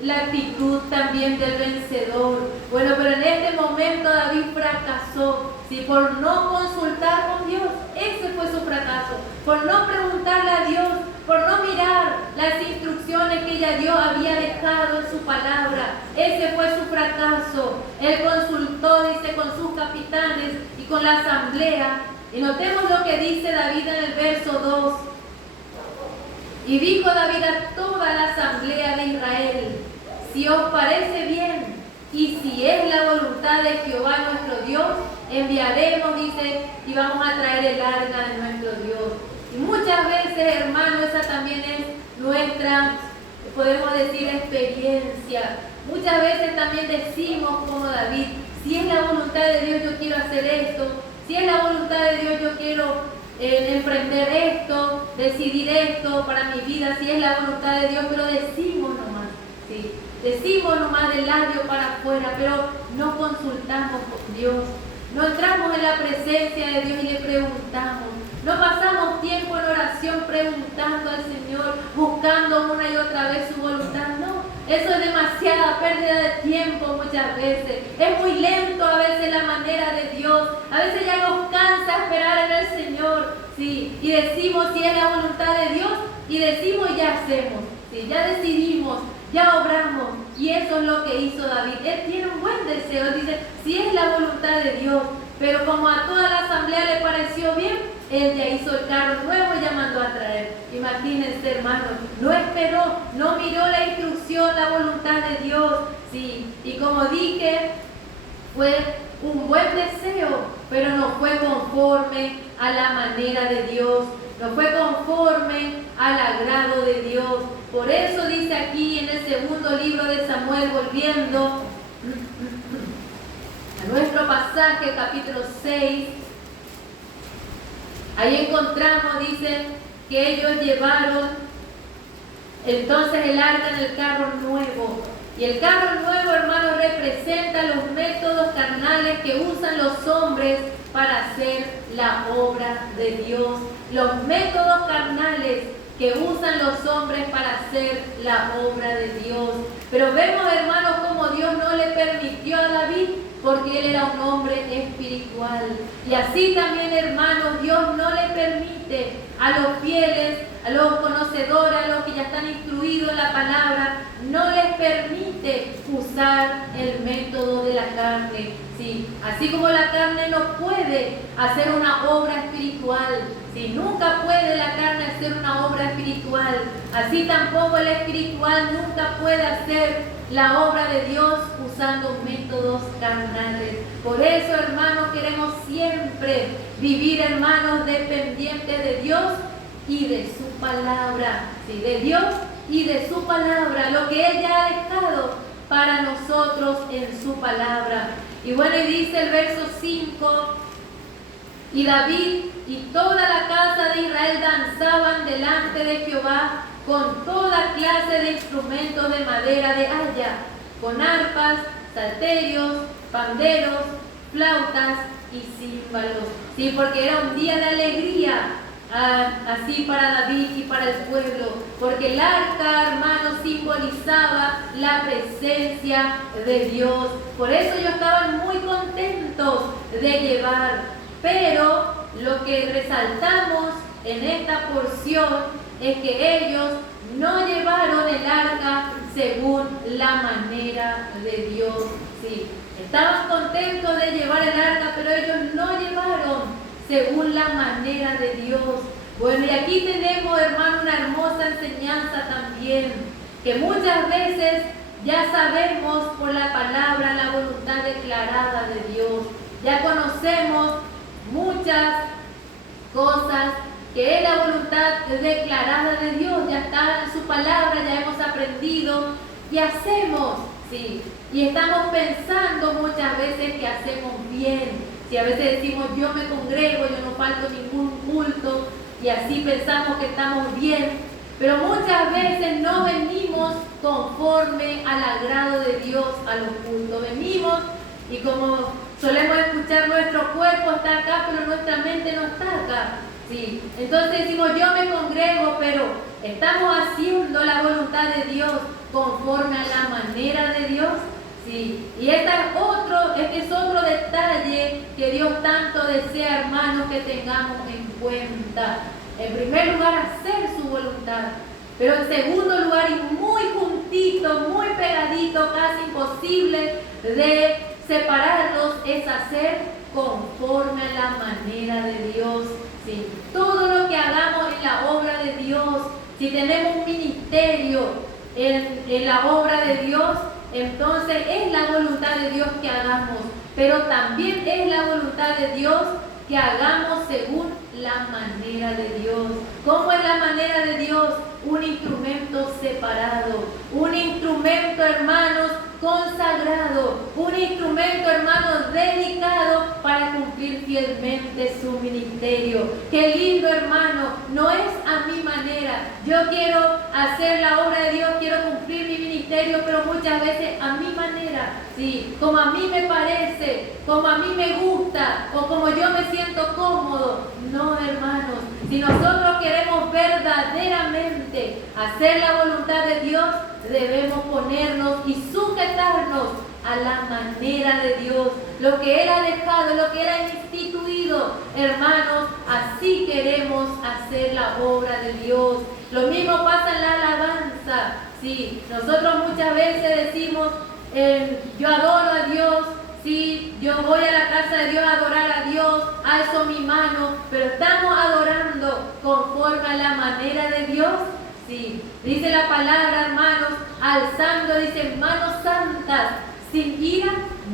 la actitud también del vencedor. Bueno, pero en este momento David fracasó, ¿sí? Por no consultar con Dios. Ese fue su fracaso. Por no preguntarle a Dios, por no mirar las instrucciones que ya Dios había dejado en su palabra. Ese fue su fracaso. Él consultó, dice, con sus capitanes y con la asamblea. Y notemos lo que dice David en el verso 2. Y dijo David a toda la asamblea de Israel: si os parece bien y si es la voluntad de Jehová nuestro Dios, enviaremos, dice, y vamos a traer el arca de nuestro Dios. Y muchas veces, hermano, esa también es nuestra, podemos decir, experiencia. Muchas veces también decimos como David: si es la voluntad de Dios, yo quiero hacer esto. Si es la voluntad de Dios, yo quiero emprender esto, decidir esto para mi vida, si es la voluntad de Dios, pero decimos nomás, ¿sí? Decimos nomás del labio para afuera, pero no consultamos con Dios, no entramos en la presencia de Dios y le preguntamos, no pasamos tiempo en oración preguntando al Señor, buscando una y otra vez su voluntad. No, eso es demasiada pérdida de tiempo muchas veces. Es muy lento a veces la manera de Dios. A veces ya nos cansa esperar en el Señor, ¿sí? Y decimos si es la voluntad de Dios, y decimos y ya hacemos, ¿sí? Ya decidimos, ya obramos. Y eso es lo que hizo David. Él tiene un buen deseo, dice, si es la voluntad de Dios. Pero como a toda la asamblea le pareció bien, él ya hizo el carro nuevo y ya mandó a traer. Imagínense, hermanos, no esperó, no miró la instrucción, la voluntad de Dios, sí. Y como dije, fue un buen deseo, pero no fue conforme a la manera de Dios, no fue conforme al agrado de Dios. Por eso dice aquí en el segundo libro de Samuel, volviendo a nuestro pasaje, capítulo 6, ahí encontramos, dice, que ellos llevaron entonces el arca en el carro nuevo. Y el carro nuevo, hermano, representa los métodos carnales que usan los hombres para hacer la obra de Dios. Los métodos carnales que usan los hombres para hacer la obra de Dios. Pero vemos, hermanos, como Dios no le permitió a David, porque él era un hombre espiritual. Y así también, hermanos, Dios no le permite a los fieles, a los conocedores, a los que ya están instruidos en la palabra, no les permite usar el método de la carne. ¿Sí? Así como la carne no puede hacer una obra espiritual, ¿sí? Nunca puede la carne hacer una obra espiritual, así tampoco el espiritual nunca puede hacer la obra de Dios usando métodos carnales. Por eso, hermanos, queremos siempre vivir, hermanos, dependientes de Dios y de su palabra, ¿sí? De Dios y de su palabra, lo que Él ya ha dejado para nosotros en su palabra. Y bueno, y dice el verso 5, y David y toda la casa de Israel danzaban delante de Jehová con toda clase de instrumentos de madera de haya, con arpas, salterios, panderos, flautas y címbalos. Sí, porque era un día de alegría, así para David y para el pueblo, porque el arca, hermanos, simbolizaba la presencia de Dios. Por eso ellos estaban muy contentos de llevar. Pero lo que resaltamos en esta porción es que ellos no llevaron el arca según la manera de Dios. Sí, estaban contentos de llevar el arca, pero ellos no llevaron según la manera de Dios. Bueno, y aquí tenemos, hermano, una hermosa enseñanza también, que muchas veces ya sabemos por la palabra la voluntad declarada de Dios. Ya conocemos muchas cosas que es la voluntad declarada de Dios, ya está en su palabra, ya hemos aprendido y hacemos Sí, y estamos pensando muchas veces que hacemos bien. Si a veces decimos yo me congrego, yo no falto ningún culto, y así pensamos que estamos bien, pero muchas veces no venimos conforme al agrado de Dios a los cultos. Venimos y como solemos escuchar, nuestro cuerpo está acá, pero nuestra mente no está acá. Sí, entonces decimos yo me congrego, pero estamos haciendo la voluntad de Dios conforme a la manera de Dios. Sí, y este es otro detalle que Dios tanto desea, hermanos, que tengamos en cuenta. En primer lugar, hacer su voluntad, pero en segundo lugar, y muy juntito, muy pegadito, casi imposible de separarlos, es hacer conforme a la manera de Dios. Sí, todo lo que hagamos en la obra de Dios, si tenemos un ministerio en la obra de Dios, entonces es la voluntad de Dios que hagamos, pero también es la voluntad de Dios que hagamos según la manera de Dios. ¿Cómo es la manera de Dios? Un instrumento separado, un instrumento, hermanos, consagrado, un instrumento, hermanos, dedicado para cumplir fielmente su ministerio. Qué lindo, hermano, no es a mi manera. Yo quiero hacer la obra de Dios, quiero cumplir mi ministerio, pero muchas veces a mi manera, sí, como a mí me parece, como a mí me gusta o como yo me siento cómodo. No, hermanos, si nosotros queremos verdaderamente hacer la voluntad de Dios, debemos ponernos y sujetarnos a la manera de Dios, lo que Él ha dejado, lo que Él ha instituido. Hermanos, así queremos hacer la obra de Dios. Lo mismo pasa en la alabanza. Sí, nosotros muchas veces decimos, yo adoro a Dios. Sí, yo voy a la casa de Dios a adorar a Dios, alzo mi mano, pero estamos adorando conforme a la manera de Dios. Sí, dice la palabra, hermanos, alzando, dice, manos santas, sin ira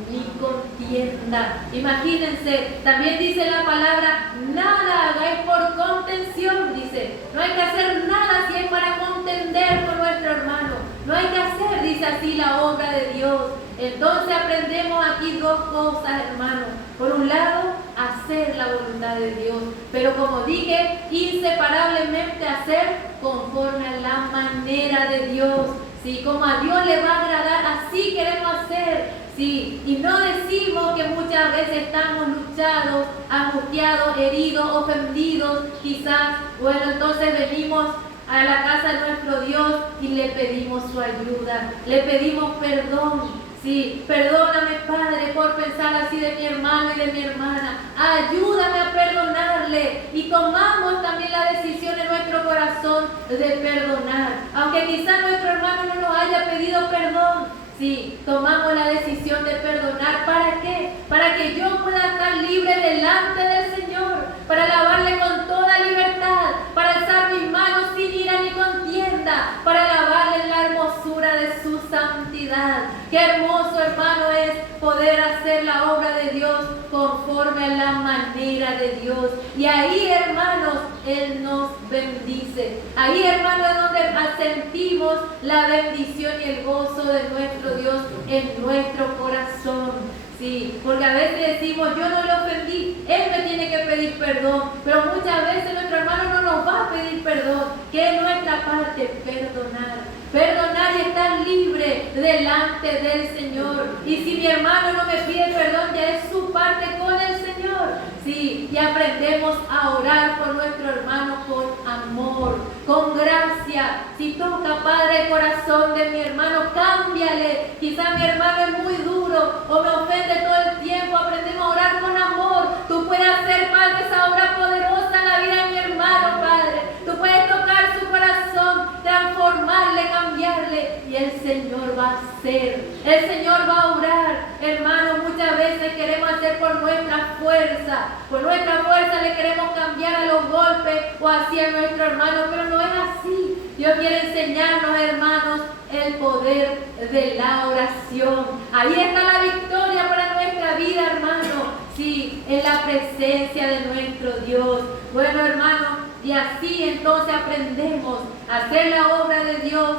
ni contienda. Imagínense, también dice la palabra, nada hagáis por contención, dice, no hay que hacer nada si es para contender con nuestro hermano. No hay que hacer, dice así, la obra de Dios. Entonces aprendemos aquí dos cosas, hermanos. Por un lado, hacer la voluntad de Dios, pero como dije, inseparablemente hacer conforme a la manera de Dios. Sí, como a Dios le va a agradar, así queremos hacer. Sí, y no decimos que muchas veces estamos luchados, angustiados, heridos, ofendidos, quizás. Bueno, entonces venimos a la casa de nuestro Dios y le pedimos su ayuda, le pedimos perdón. Sí, perdóname, Padre, por pensar así de mi hermano y de mi hermana. Ayúdame a perdonarle. Y tomamos también la decisión en nuestro corazón de perdonar. Aunque quizás nuestro hermano no nos haya pedido perdón. Sí, tomamos la decisión de perdonar. ¿Para qué? Para que yo pueda estar libre delante del Señor. Para alabarle con toda libertad. Para alzar mis manos sin ira ni contienda. Para alabarle en la hermosura de su santidad. Qué hermoso, hermano, es poder hacer la obra de Dios conforme a la manera de Dios. Y ahí, hermanos, Él nos bendice. Ahí, hermanos, es donde sentimos la bendición y el gozo de nuestro Dios en nuestro corazón. Sí, porque a veces decimos, yo no le ofendí, Él me tiene que pedir perdón, pero muchas veces nuestro hermano no nos va a pedir perdón, que es nuestra parte perdonar. Perdonar y estar libre delante del Señor. Y si mi hermano no me pide perdón, ya es su parte con el Señor. Sí, y aprendemos a orar por nuestro hermano con amor, con gracia. Si toca, Padre, el corazón de mi hermano, cámbiale. Quizá mi hermano es muy duro o me ofende todo el tiempo. Aprendemos a orar con amor. Tú puedes hacer, Padre, esa obra poderosa en la vida de mi hermano, Padre. Tú puedes tocar su corazón, transformarle, cambiarle, y el Señor va a hacer. El Señor va a obrar. Hermanos, muchas veces queremos hacer por nuestra fuerza. Por nuestra fuerza le queremos cambiar a los golpes o hacia nuestro hermano, pero no es así. Dios quiere enseñarnos, hermanos, el poder de la oración. Ahí está la victoria para nuestra vida, hermano. Sí, en la presencia de nuestro Dios. Bueno, hermanos, y así entonces aprendemos a hacer la obra de Dios,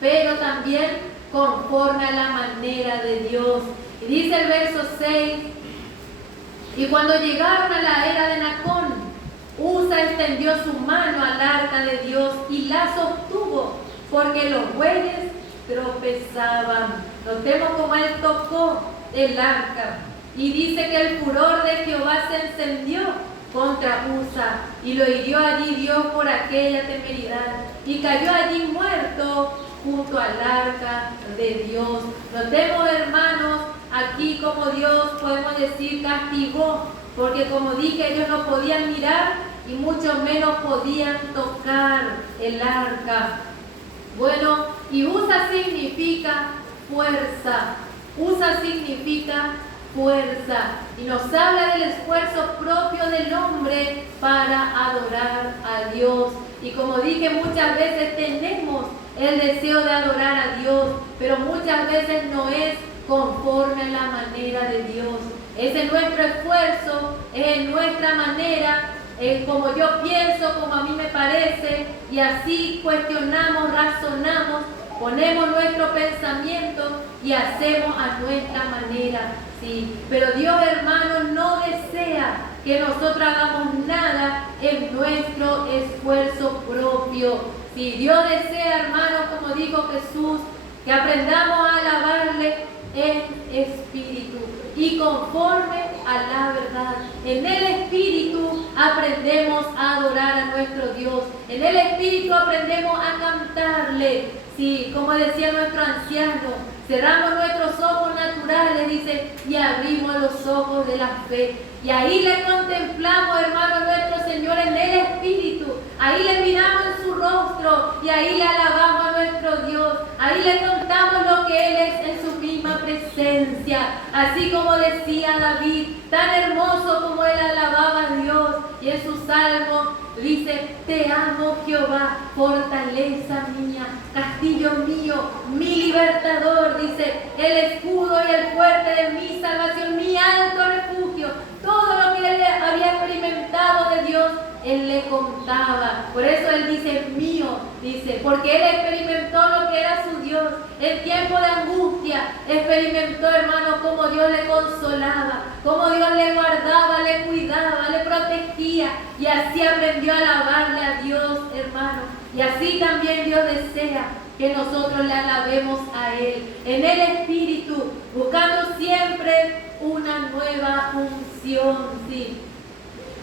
pero también conforme a la manera de Dios. Y dice el verso 6, y cuando llegaron a la era de Nacón, Usa extendió su mano al arca de Dios y la sostuvo, porque los bueyes tropezaban. Notemos cómo él tocó el arca. Y dice que el furor de Jehová se encendió contra Usa y lo hirió allí Dios por aquella temeridad y cayó allí muerto junto al arca de Dios. Notemos, hermanos, aquí como Dios, podemos decir, castigó, porque como dije, ellos no podían mirar y mucho menos podían tocar el arca. Bueno, y Usa significa fuerza. Usa significa fuerza. Y nos habla del esfuerzo propio del hombre para adorar a Dios. Y como dije, muchas veces tenemos el deseo de adorar a Dios, pero muchas veces no es conforme a la manera de Dios. Es en nuestro esfuerzo, es en nuestra manera, como yo pienso, como a mí me parece, y así cuestionamos, razonamos, ponemos nuestro pensamiento y hacemos a nuestra manera. Sí, pero Dios, hermanos, no desea que nosotros hagamos nada en nuestro esfuerzo propio. Sí, Dios desea, hermanos, como dijo Jesús, que aprendamos a alabarle en espíritu y conforme a la verdad. En el espíritu aprendemos a adorar a nuestro Dios. En el espíritu aprendemos a cantarle. Sí, como decía nuestro anciano, cerramos nuestros ojos naturales, dice, y abrimos los ojos de la fe. Y ahí le contemplamos, hermano, nuestro Señor en el Espíritu. Ahí le miramos en su rostro y ahí le alabamos a nuestro Dios. Ahí le contamos lo que Él es en su misma presencia. Así como decía David, tan hermoso como él alababa a Dios. Y en su salmo dice, te amo Jehová, fortaleza mía, castillo mío, mi libertador, dice, el escudo y el fuerte de mi salvación, mi alto refugio. Todo lo que él había experimentado de Dios, él le contaba. Por eso él dice mío, dice, porque él experimentó lo que era su Dios. En tiempo de angustia experimentó, hermano, cómo Dios le consolaba, cómo Dios le guardaba, le cuidaba, le protegía, y así aprendió a alabarle a Dios, hermano. Y así también Dios desea que nosotros le alabemos a Él en el Espíritu, buscando siempre una nueva unción, sí,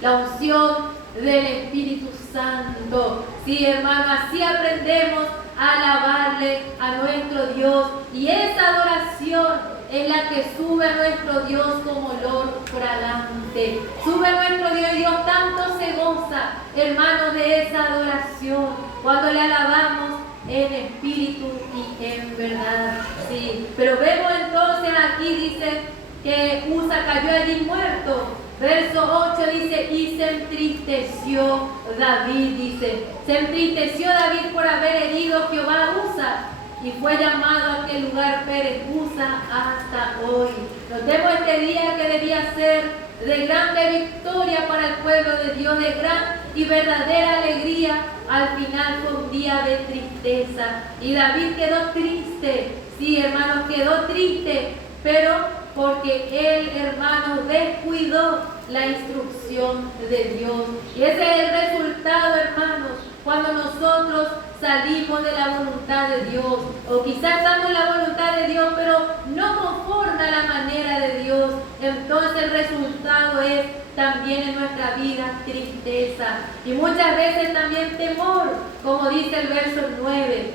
la unción del Espíritu Santo. Sí, hermano, así aprendemos a alabarle a nuestro Dios, y esa adoración es la que sube a nuestro Dios como olor fragante. Sube a nuestro Dios, y Dios tanto se goza, hermano, de esa adoración cuando le alabamos en espíritu y en verdad. Sí, pero vemos entonces aquí, dice que Usa cayó allí muerto. Verso 8 dice, y se entristeció David, dice, se entristeció David por haber herido Jehová a Usa, y fue llamado a aquel lugar Pérez Usa hasta hoy. Notemos este día que debía ser de grande victoria para el pueblo de Dios, de gran y verdadera alegría. Al final fue un día de tristeza, y David quedó triste. Sí, hermanos, quedó triste, pero porque él, hermanos, descuidó la instrucción de Dios. Y ese es el resultado, hermanos, cuando nosotros salimos de la voluntad de Dios, o quizás estamos en la voluntad de Dios, pero no conforme a la manera de Dios. Entonces el resultado es también en nuestra vida tristeza, y muchas veces también temor, como dice el verso 9.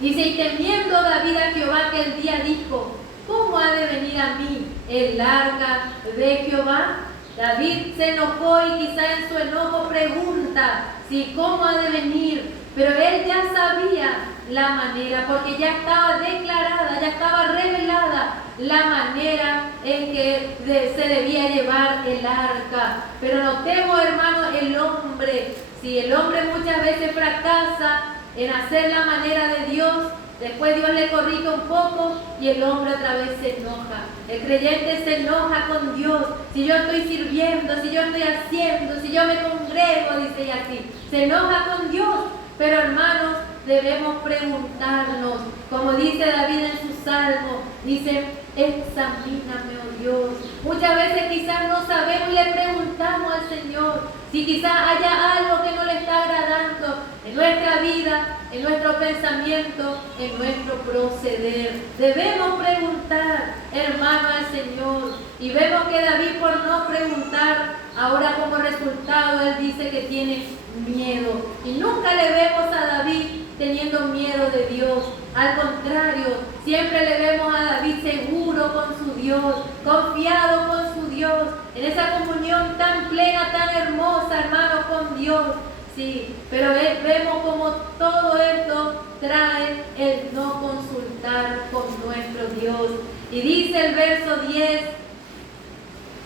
Dice, y temiendo David a Jehová aquel día dijo, ¿cómo ha de venir a mí el arca de Jehová? David se enojó, y quizá en su enojo pregunta si cómo ha de venir, pero él ya sabía la manera, porque ya estaba declarada, ya estaba revelada la manera en que se debía llevar el arca. Pero notemos, hermanos, el hombre, si el hombre muchas veces fracasa en hacer la manera de Dios, después Dios le corrige un poco y el hombre otra vez se enoja. El creyente se enoja con Dios. Si yo estoy sirviendo, si yo estoy haciendo, si yo me congrego, dice, y así. Se enoja con Dios. Pero hermanos, debemos preguntarnos, como dice David en su salmo, dice, examíname, oh Dios. Muchas veces quizás no sabemos y le preguntamos al Señor si quizás haya algo que no le está agradando en nuestra vida, en nuestro pensamiento, en nuestro proceder. Debemos preguntar, hermano, al Señor. Y vemos que David, por no preguntar, ahora como resultado él dice que tiene miedo. Y nunca le vemos a David teniendo miedo de Dios. Al contrario, siempre le vemos a David seguro con su Dios, confiado con su Dios, en esa comunión tan plena, tan hermosa, hermanos, con Dios. Sí, pero vemos como todo esto trae el no consultar con nuestro Dios. Y dice el verso 10,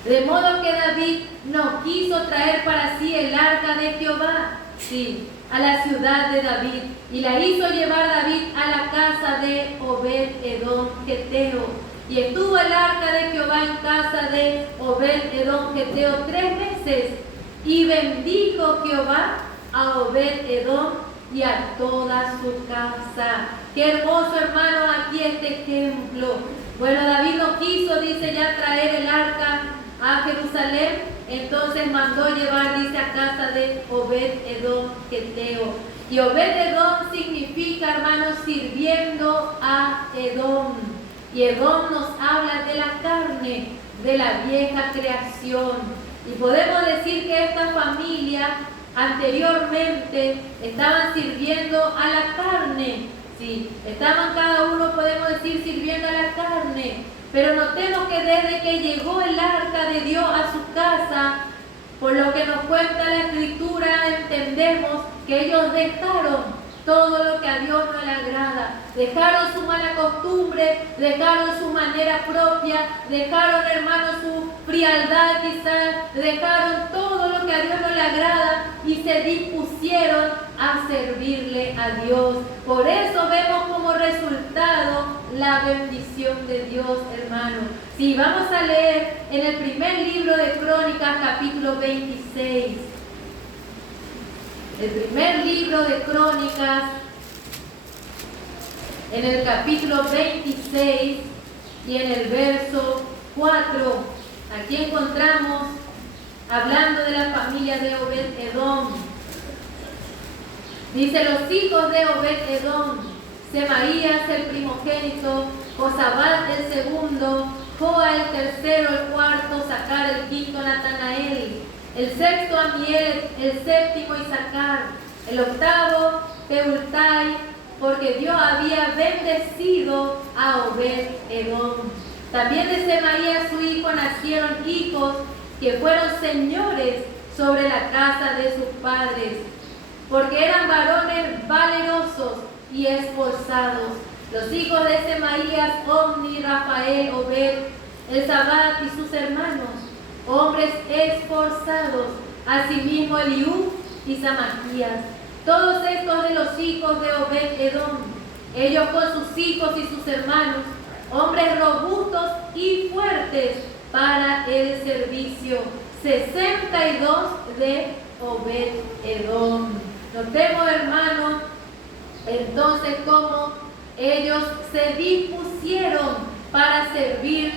de modo que David no quiso traer para sí el arca de Jehová, sí, a la ciudad de David, y la hizo llevar David a la casa de Obed-edom geteo. Y estuvo el arca de Jehová en casa de Obed-edom geteo 3 meses, y bendijo Jehová a Obed-edom y a toda su casa. Qué hermoso, hermano, aquí este ejemplo. Bueno, David no quiso, dice, ya traer el arca a Jerusalén, entonces mandó llevar, dice, a casa de Obed-edom geteo. Y Obed-edom significa, hermanos, sirviendo a Edom. Y Edom nos habla de la carne, de la vieja creación. Y podemos decir que esta familia anteriormente estaban sirviendo a la carne. Sí, estaban cada uno, podemos decir, sirviendo a la carne. Pero notemos que desde que llegó el arca de Dios a su casa, por lo que nos cuenta la Escritura, entendemos que ellos dejaron todo lo que a Dios no le agrada. Dejaron su mala costumbre, dejaron su manera propia, dejaron, hermanos, su frialdad quizás, dejaron todo lo que a Dios no le agrada y se dispusieron a servirle a Dios. Por eso vemos como resultado la bendición de Dios, hermano. Si vamos a leer en el primer libro de Crónicas, capítulo 26. El primer libro de Crónicas, en el capítulo 26 y en el verso 4, aquí encontramos, hablando de la familia de Obed-edom, dice, los hijos de Obed-edom, Semaías el primogénito, Josabad el segundo, Joa el tercero, el cuarto, Sacar el quinto, Natanael, el sexto Amiel, el séptimo Isacar, el octavo Peultai, porque Dios había bendecido a Obed-edom. También de Semaías su hijo nacieron hijos que fueron señores sobre la casa de sus padres, porque eran varones valerosos y esforzados. Los hijos de Semaías, Omni, Rafael, Obed, Elzabad y sus hermanos, hombres esforzados, asimismo Eliú y Samaquías. Todos estos de los hijos de Obed-edom, ellos con sus hijos y sus hermanos, hombres robustos y fuertes para el servicio. 62 de Obed-edom. Notemos, hermanos, entonces cómo ellos se dispusieron para servir.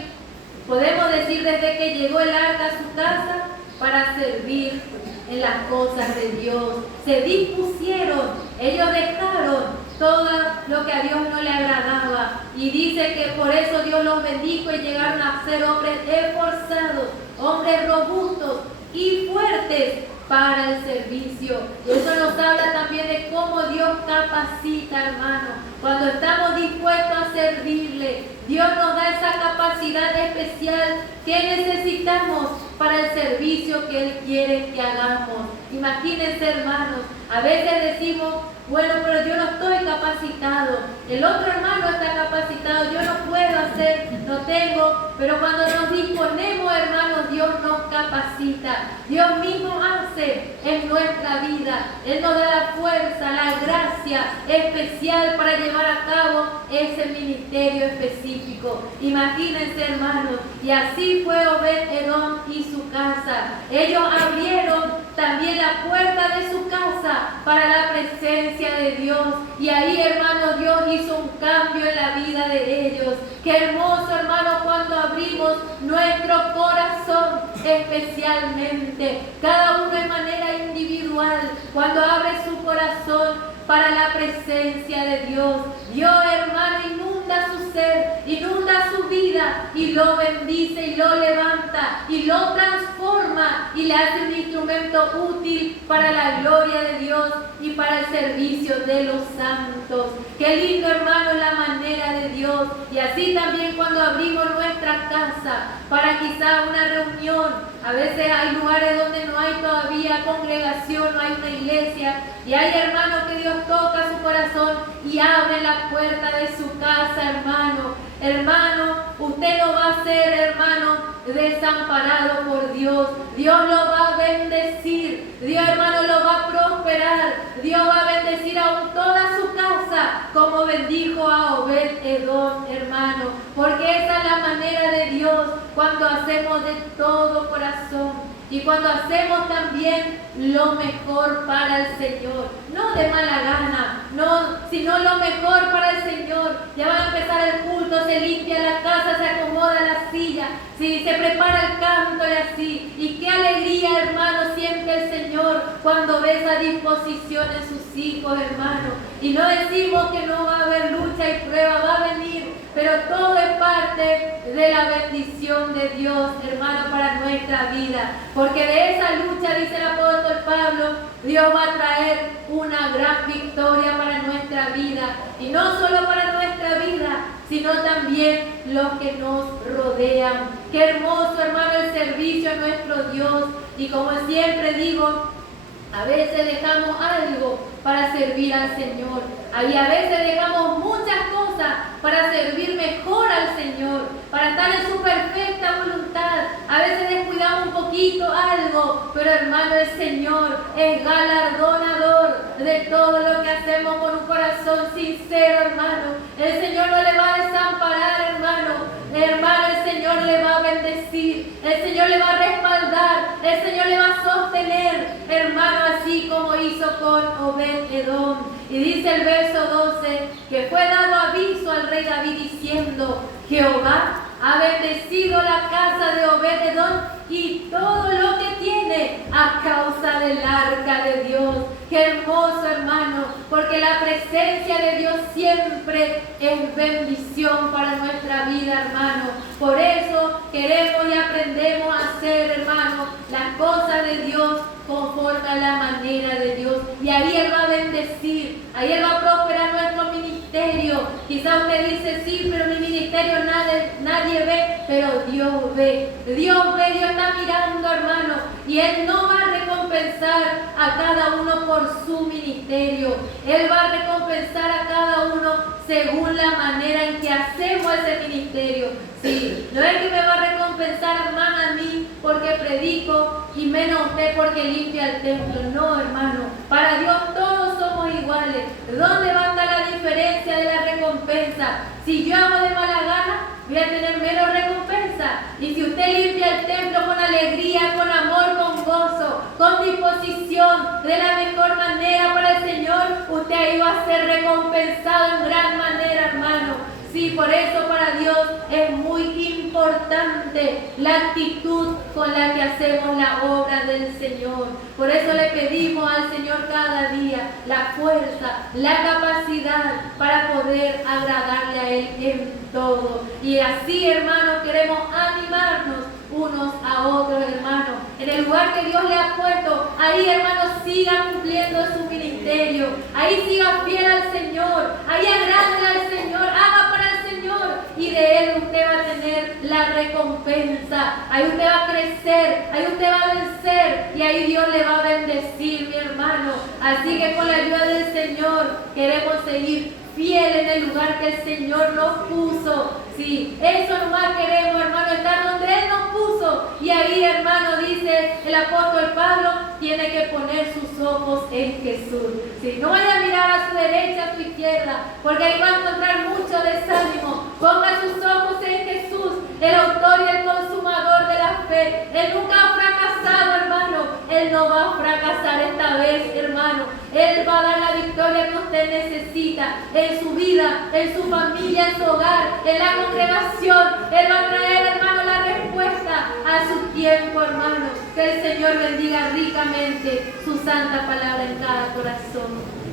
Podemos decir desde que llegó el arca a su casa para servir en las cosas de Dios. Se dispusieron, ellos dejaron todo lo que a Dios no le agradaba. Y dice que por eso Dios los bendijo y llegaron a ser hombres esforzados, hombres robustos y fuertes para el servicio. Y eso nos habla también de cómo Dios capacita, hermano. Cuando estamos dispuestos a servirle, Dios nos da esa capacidad especial que necesitamos para el servicio que Él quiere que hagamos. Imagínense, hermanos, a veces decimos, bueno, pero yo no estoy capacitado, el otro hermano está capacitado, yo no puedo hacer, no tengo, pero cuando nos disponemos, hermanos, Dios nos capacita, Dios mismo hace en nuestra vida, Él nos da la fuerza, la gracia especial para llevar a cabo ese ministerio específico. Imagínense, hermanos, y así fue Obed-edom y su casa. Ellos abrieron también la puerta de su casa para la presencia de Dios. Y ahí, hermano, Dios hizo un cambio en la vida de ellos. Qué hermoso, hermano, cuando abrimos nuestro corazón, especialmente, cada uno de manera individual, cuando abre su corazón para la presencia de Dios. Dios, hermano, inunda su ser, inunda su vida y lo bendice y lo levanta y lo transforma y le hace un instrumento útil para la gloria de Dios y para el servicio de los santos. Qué lindo, hermano, la manera de Dios. Y así también cuando abrimos nuestra casa para quizá una reunión. A veces hay lugares donde no hay todavía congregación, no hay una iglesia, y hay hermanos que Dios toca su corazón y abre la puerta de su casa, hermano. Hermano, usted no va a ser, hermano, desamparado por Dios. Dios lo va a bendecir. Dios, hermano, lo va a prosperar. Dios va a bendecir aún toda su casa, como bendijo a Obed-Edom, hermano. Porque esa es la manera de Dios cuando hacemos de todo corazón. Y cuando hacemos también lo mejor para el Señor, no de mala gana, no, sino lo mejor para el Señor. Ya va a empezar el culto, se limpia la casa, se acomoda la silla, sí, se prepara el canto y así. Y qué alegría, hermano, siempre el Señor cuando ve esa disposición en sus hijos, hermano. Y no decimos que no va a haber lucha y prueba, va a venir, pero todo es parte de la bendición de Dios, hermano, para nuestra vida. Porque de esa lucha, dice el apóstol Pablo, Dios va a traer una gran victoria para nuestra vida. Y no solo para nuestra vida, sino también los que nos rodean. Qué hermoso, hermano, el servicio a nuestro Dios. Y como siempre digo, a veces dejamos algo para servir al Señor. Y a veces dejamos muchas cosas para servir mejor al Señor, para estar en su perfecta voluntad. A veces descuidamos un poquito algo, pero hermano, el Señor es galardonador de todo lo que hacemos con un corazón sincero, hermano. El Señor no le va a desamparar, hermano. Hermano, el Señor le va a bendecir, el Señor le va a respaldar, el Señor le va a sostener, hermano, así como hizo con Obed-Edom. Y dice el verso 12, que fue dado aviso al rey David diciendo: Jehová ha bendecido la casa de Obed-Edom y todo lo que tiene a causa del arca de Dios. Qué hermoso, hermano, porque la presencia de Dios siempre es bendición para nuestra vida, hermano. Por eso queremos y aprendemos a hacer, hermano, las cosas de Dios conforme a la manera de Dios. Y ahí Él va a bendecir, ahí Él va a prosperar nuestro ministerio. Quizá usted dice: sí, pero mi ministerio nadie ve, pero Dios ve. Dios ve, Dios está mirando, hermano, y Él no va a recompensar a cada uno por su ministerio. Él va a recompensar a cada uno según la manera en que hacemos ese ministerio. Sí, no es que me va a recompensar, hermana, a mí porque predico y menos usted porque limpia el templo. No, hermano, para Dios todos somos iguales. ¿Dónde va a estar la diferencia de la recompensa? Si yo hago de mala gana, voy a tener menos recompensa. Y si usted limpia el templo con alegría, con amor, con gozo, con disposición, de la mejor manera para el Señor, usted ahí va a ser recompensado en gran manera, hermano. Sí, por eso para Dios es muy importante la actitud con la que hacemos la obra del Señor. Por eso le pedimos al Señor cada día la fuerza, la capacidad para poder agradarle a Él en todo. Y así, hermanos, queremos animarnos unos a otros, hermanos. En el lugar que Dios le ha puesto, ahí, hermanos, siga cumpliendo su ministerio. Ahí siga fiel al Señor. Ahí agrade al Señor. Haga para el Señor. Y de Él usted va a tener la recompensa. Ahí usted va a crecer. Ahí usted va a vencer. Y ahí Dios le va a bendecir, mi hermano. Así que con la ayuda del Señor queremos seguir fiel en el lugar que el Señor nos puso. Sí, eso nomás queremos, hermano, estar donde Él nos puso. Y ahí, hermano, dice el apóstol Pablo, tiene que poner sus ojos en Jesús. Sí, no vaya a mirar a su derecha, a su izquierda, porque ahí va a encontrar mucho desánimo. Ponga sus ojos en Jesús, el autor y el consumador de la fe. Él nunca ha fracasado, hermano. Él no va a fracasar esta vez, hermano. Él va a dar la victoria que usted necesita en su vida, en su familia, en su hogar, en la congregación. Él va a traer, hermano, la respuesta a su tiempo, hermano. Que el Señor bendiga ricamente su santa palabra en cada corazón.